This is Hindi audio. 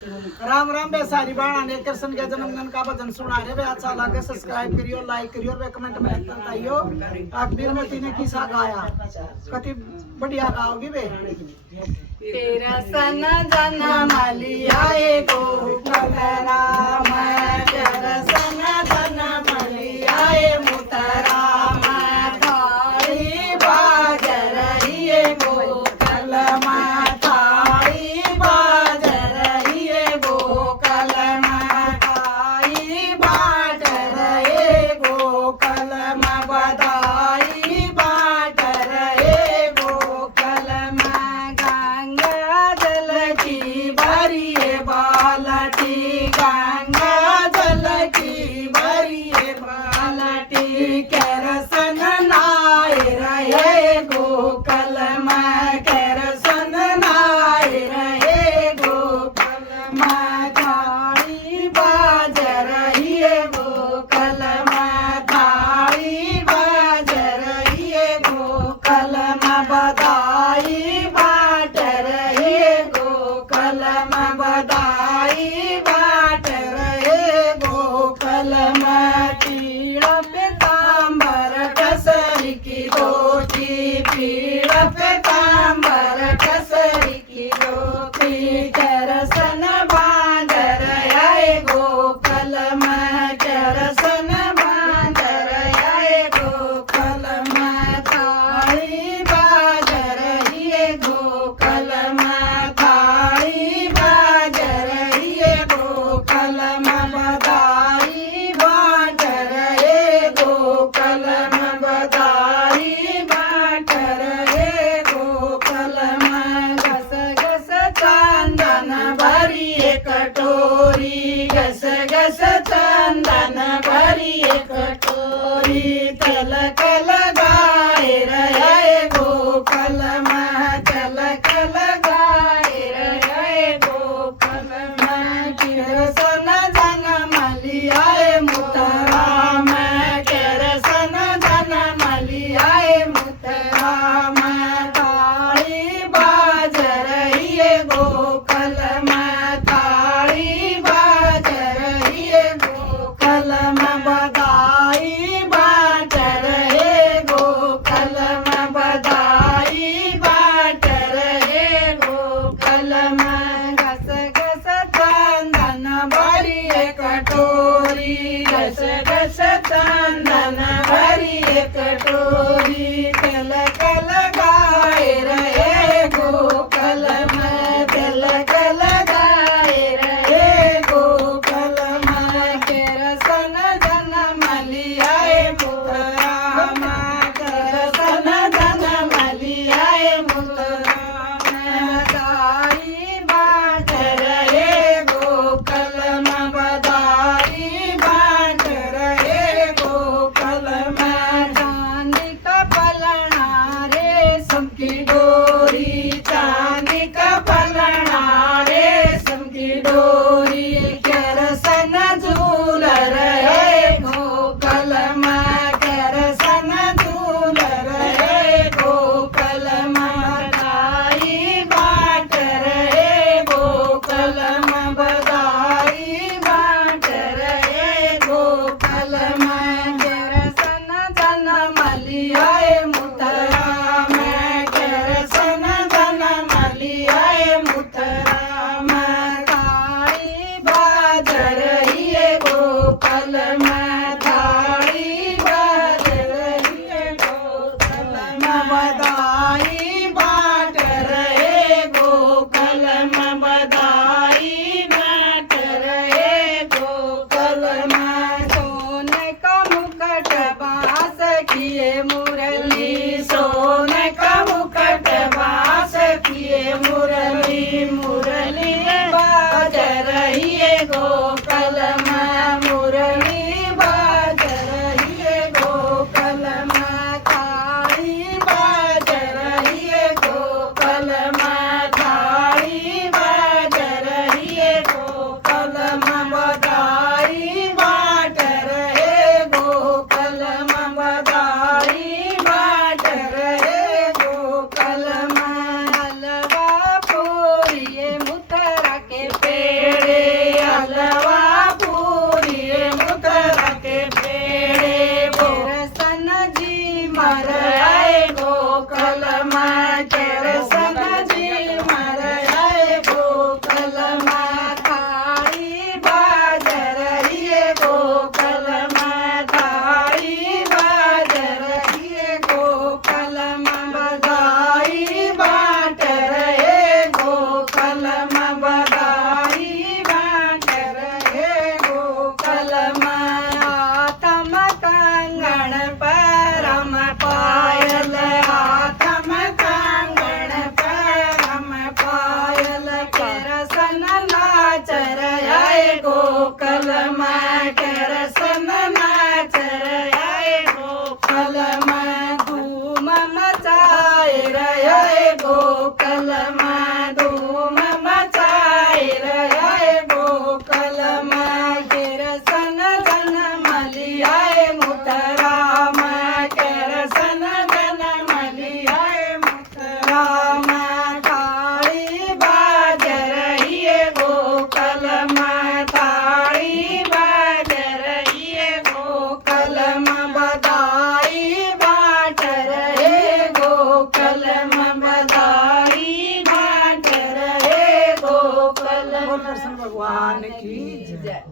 राम राम बे सारी बाणा ने कृष्ण के जन्मदिन का भजन सुना रहे बे। अच्छा लगे सब्सक्राइब करियो, लाइक करियो, बे कमेंट में बताइयो अकबीर में तीने किसा गाया, कति बढ़िया गाओगी बे। तेरा सन जन्म लिया गो कलरा मैं, तेरा सन जन्म लिया मुतरा मैं, थाली बाजर रही गो कल मैं, थाली बाजर रही गो कल मैं, थाली बाट रहे गो कल मैं, बधाई बाट रहे गो कल मैं, गंगा जल की भरी बालटी, गंगा जल की भरी बालटी, केरसन नाय रहे गोकल में, केरसन नाय रहे गोकल में, थाली बाज रही गोकल में, थाली बाज रही गोकल में, बधाई बाट रहे गोकल में, बधाई बाट रहे गोकल में, पीड़ा पे तांबर कसरी की धोती, पीड़ा पे तांबर कसरी की धोती, करसन बांधर आए गोकल में, करसन बांधर आए गोकल में, थाली बाज रही गोकल में, थाली बाज रही गोकल में, बधाई बाट रहे गोकल में, बधाई बाट रहे गोकल में, घस घस चंदन भरी कटोरी, घस घस चंदन भरी कटोरी, तिलक लगाए रहे गोकल में, तिलक लगाए रहे गोकल में, कृष्ण जन्म लिया मुतरा में, कृष्ण जन्म लिया मुतरा में, थाली बाज रही गोकल में, थाली बाज रही गोकल में, बधाई बाट रहे गोकल में, बधाई बाट रहे गोकल में, घस घस चंदन भरी कटोरी, घस घस चंदन भरी कटोरी, तिलक लगाए रहे गोकल में, तिलक लगाए रहे गोकल में, कृष्ण जन्म लिया मुतरा में, कृष्ण जन्म लिया मुतरा में, बधाई बाट रहे गोकल में, बधाई बाट रहे गोकल में, चांदी का हलवा पूरी मुतरा के पेड़े केरसन जी मर आए गोकुल में केरसन जी मर आए गोकुल में थारी बाज रही है गोकुल में थारी बाज रही है गोकुल में बधाई बांट रहे गोकुल में बधाई बांट रहे गोकुल में आतम कंगन परम पायल आतम कंगन परम पायल केरसन नाच रहे गोकुल में केरसन नाच रहे गोकुल में धूम मचाए रहे गोकुल में धूम मचाए रहे गोकुल में केरसन जन्म लियाए मुतरा में केरसन जन्म लियाए मुतरा में थाली बाज रही है गोकुल में थाली बाज रही है गोकुल में बधाई बांट रहे गोकुल में बधाई बांट रहे गोकुल में। कृष्ण भगवान की जय।